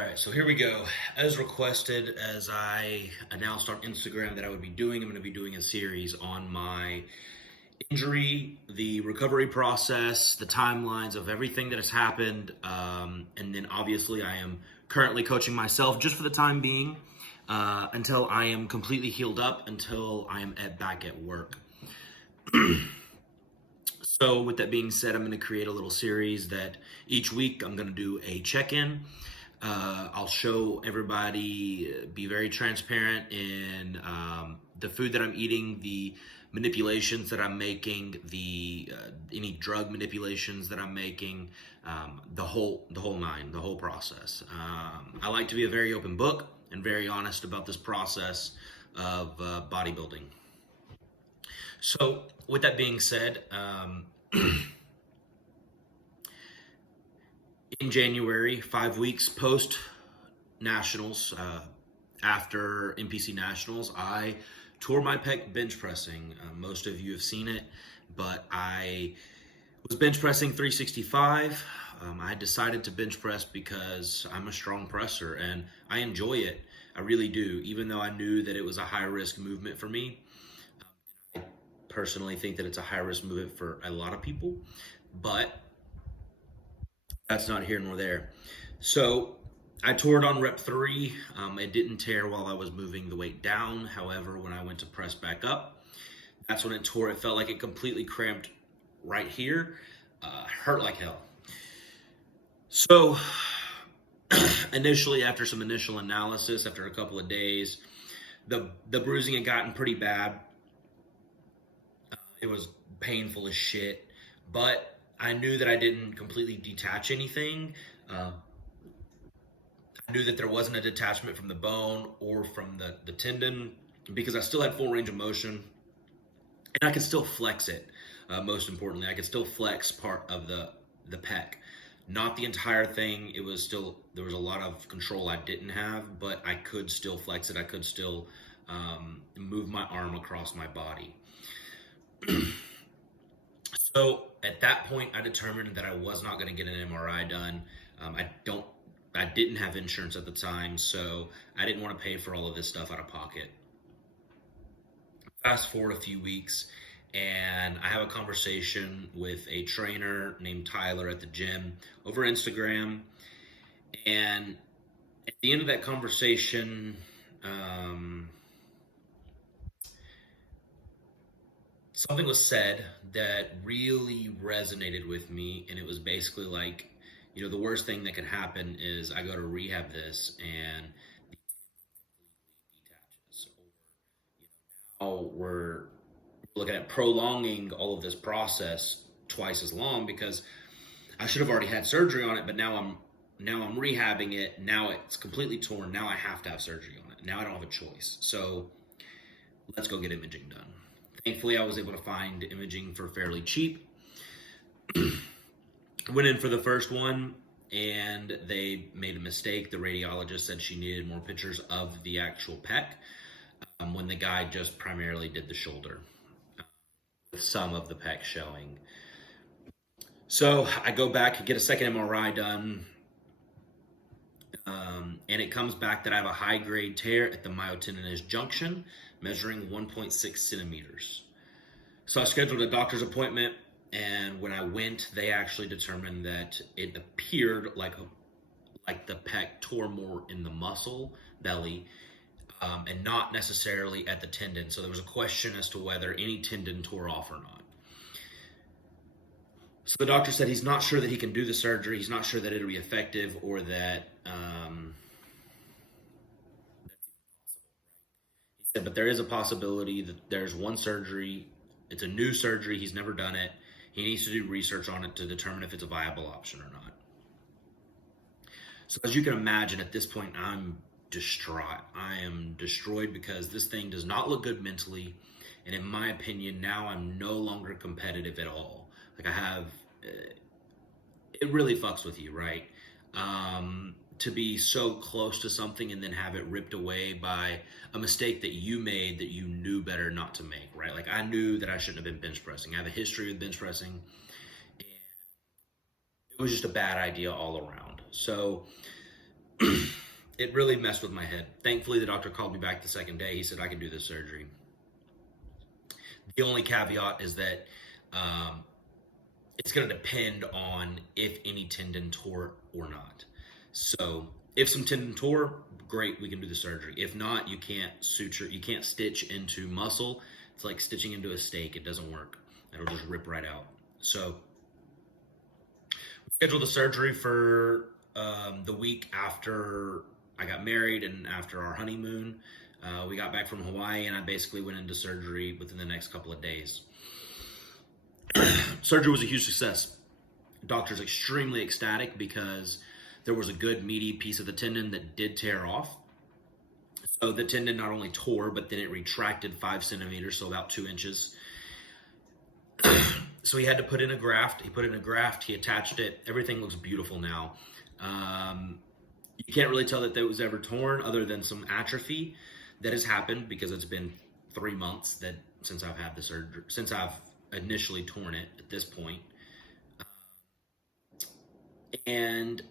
All right, so here we go. As requested, as I announced on Instagram that I would be doing, I'm going to be doing a series on my injury, the recovery process, the timelines of everything that has happened. And then obviously, I am currently coaching myself just for the time being until I am completely healed up, until I am back at work. So, with that being said, I'm going to create a little series that each week I'm going to do a check in. I'll show everybody, be very transparent in the food that I'm eating, the manipulations that I'm making, the any drug manipulations that I'm making, the whole nine, the whole process. I like to be a very open book and very honest about this process of bodybuilding. So, with that being said, in January, 5 weeks post nationals, after NPC nationals, I tore my pec bench pressing. Most of you have seen it, but I was bench pressing 365. I decided to bench press because I'm a strong presser and I enjoy it. I really do, even though I knew that it was a high risk movement for me. I personally think that it's a high risk movement for a lot of people, but that's not here nor there. So I tore it on rep 3. It didn't tear while I was moving the weight down. However, when I went to press back up, that's when it tore. It felt like it completely cramped right here. Hurt like hell. So initially, after some initial analysis, after a couple of days, the bruising had gotten pretty bad. It was painful as shit, but I knew that I didn't completely detach anything. I knew that there wasn't a detachment from the bone or from the tendon because I still had full range of motion and I could still flex it. Most importantly, I could still flex part of the pec. Not the entire thing. It was still, there was a lot of control I didn't have, but I could still flex it. I could still move my arm across my body. So at that point, I determined that I was not going to get an MRI done. I didn't have insurance at the time, so I didn't want to pay for all of this stuff out of pocket. Fast forward a few weeks, and I have a conversation with a trainer named Tyler at the gym over Instagram. And at the end of that conversation, something was said that really resonated with me, and it was basically like, the worst thing that could happen is I go to rehab this and detaches, or now we're looking at prolonging all of this process twice as long because I should have already had surgery on it, but now I'm rehabbing it. Now it's completely torn. Now I have to have surgery on it. Now I don't have a choice. So let's go get imaging done. Thankfully, I was able to find imaging for fairly cheap. Went in for the first one, and they made a mistake. The radiologist said she needed more pictures of the actual pec when the guy just primarily did the shoulder, with some of the pec showing. So I go back, get a second MRI done, and it comes back that I have a high-grade tear at the myotendinous junction, measuring 1.6 centimeters. So I scheduled a doctor's appointment, and when I went, they actually determined that it appeared like the pec tore more in the muscle belly, and not necessarily at the tendon. So there was a question as to whether any tendon tore off or not. So the doctor said he's not sure that he can do the surgery. He's not sure that it'll be effective, or that he said, but there is a possibility that there's one surgery. It's a new surgery. He's never done it. He needs to do research on it to determine if it's a viable option or not. So as you can imagine, at this point, I'm distraught. I am destroyed because this thing does not look good mentally. And in my opinion, now I'm no longer competitive at all. Like it really fucks with you, right? To be so close to something and then have it ripped away by a mistake that you made that you knew better not to make, right? Like I knew that I shouldn't have been bench pressing. I have a history with bench pressing, and it was just a bad idea all around. So it really messed with my head. Thankfully, the doctor called me back the second day. He said, I can do this surgery. The only caveat is that it's going to depend on if any tendon tore or not. So if some tendon tore, great, we can do the surgery. If not, you can't suture, you can't stitch into muscle. It's like stitching into a steak. It doesn't work. It'll just rip right out. So we scheduled the surgery for the week after I got married and after our honeymoon. We got back from Hawaii, and I basically went into surgery within the next couple of days. Surgery was a huge success. Doctor's extremely ecstatic because there was a good meaty piece of the tendon that did tear off. So the tendon not only tore, but then it retracted 5 centimeters, so about 2 inches. So he had to put in a graft. He put in a graft, he attached it. Everything looks beautiful now. You can't really tell that that was ever torn other than some atrophy that has happened because it's been 3 months that since I've had the surgery, since I've initially torn it at this point. And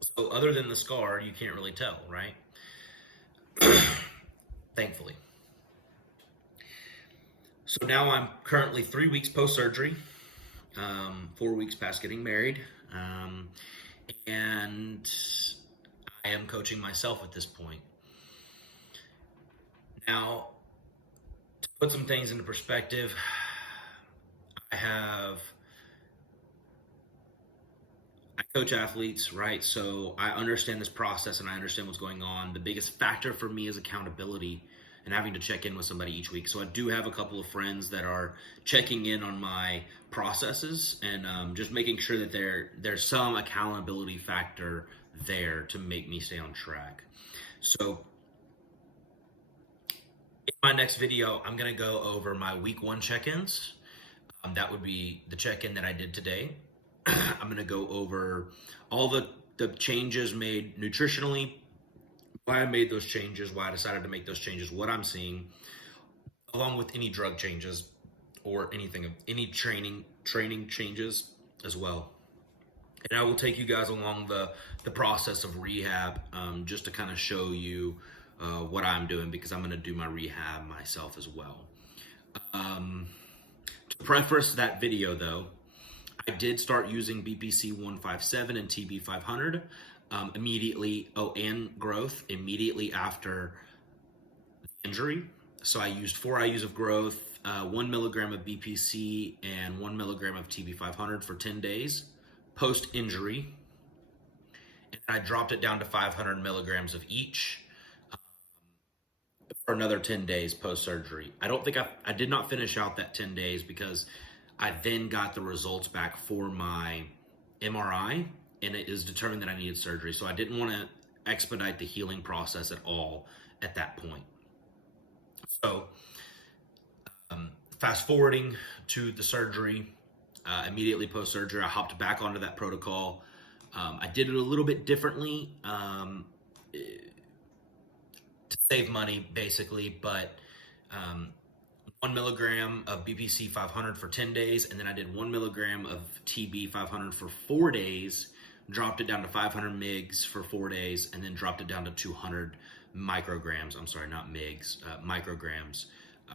so other than the scar, you can't really tell, right? Thankfully. So now I'm currently 3 weeks post-surgery, 4 weeks past getting married, and I am coaching myself at this point. Now, to put some things into perspective, I coach athletes, right? So I understand this process and I understand what's going on. The biggest factor for me is accountability and having to check in with somebody each week. So I do have a couple of friends that are checking in on my processes and just making sure that there's some accountability factor there to make me stay on track. So in my next video, I'm gonna go over my week 1 check-ins. That would be the check-in that I did today. I'm gonna go over all the changes made nutritionally, why I made those changes, why I decided to make those changes, what I'm seeing, along with any drug changes or any training changes as well. And I will take you guys along the process of rehab just to kind of show you what I'm doing because I'm gonna do my rehab myself as well. To preface that video though, I did start using BPC 157 and TB 500 immediately, and growth immediately after the injury. So I used 4 IUs of growth, 1 milligram of BPC and 1 milligram of TB 500 for 10 days post-injury. And I dropped it down to 500 milligrams of each for another 10 days post-surgery. I did not finish out that 10 days because I then got the results back for my MRI and it is determined that I needed surgery. So I didn't want to expedite the healing process at all at that point. So fast forwarding to the surgery, immediately post-surgery, I hopped back onto that protocol. I did it a little bit differently to save money basically, but 1 milligram of BPC 500 for 10 days, and then I did 1 milligram of TB 500 for 4 days, dropped it down to 500 mgs for 4 days, and then dropped it down to 200 micrograms. I'm sorry, not mgs, micrograms. The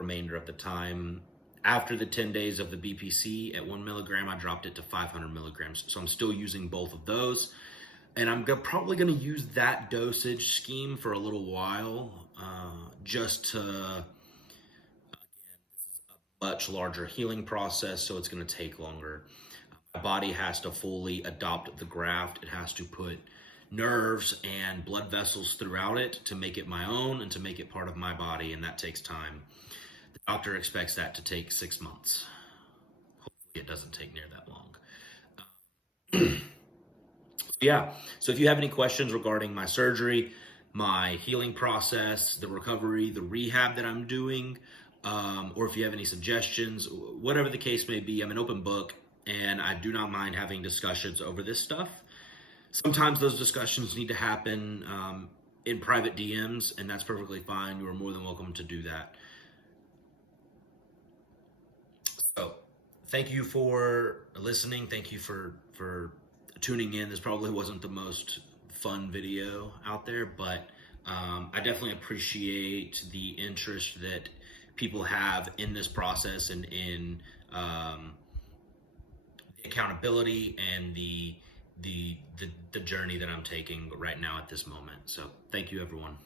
remainder of the time, after the 10 days of the BPC at 1 milligram, I dropped it to 500 milligrams. So I'm still using both of those. And I'm probably going to use that dosage scheme for a little while, just to, again, this is a much larger healing process, so it's going to take longer. My body has to fully adopt the graft. It has to put nerves and blood vessels throughout it to make it my own and to make it part of my body, and that takes time. The doctor expects that to take 6 months. Hopefully it doesn't take near that long. Yeah, so if you have any questions regarding my surgery, my healing process, the recovery, the rehab that I'm doing, or if you have any suggestions, whatever the case may be, I'm an open book and I do not mind having discussions over this stuff. Sometimes those discussions need to happen in private DMs, and that's perfectly fine. You are more than welcome to do that. So thank you for listening. Thank you for tuning in. This probably wasn't the most fun video out there, but I definitely appreciate the interest that people have in this process and in accountability and the journey that I'm taking right now at this moment. So thank you, everyone.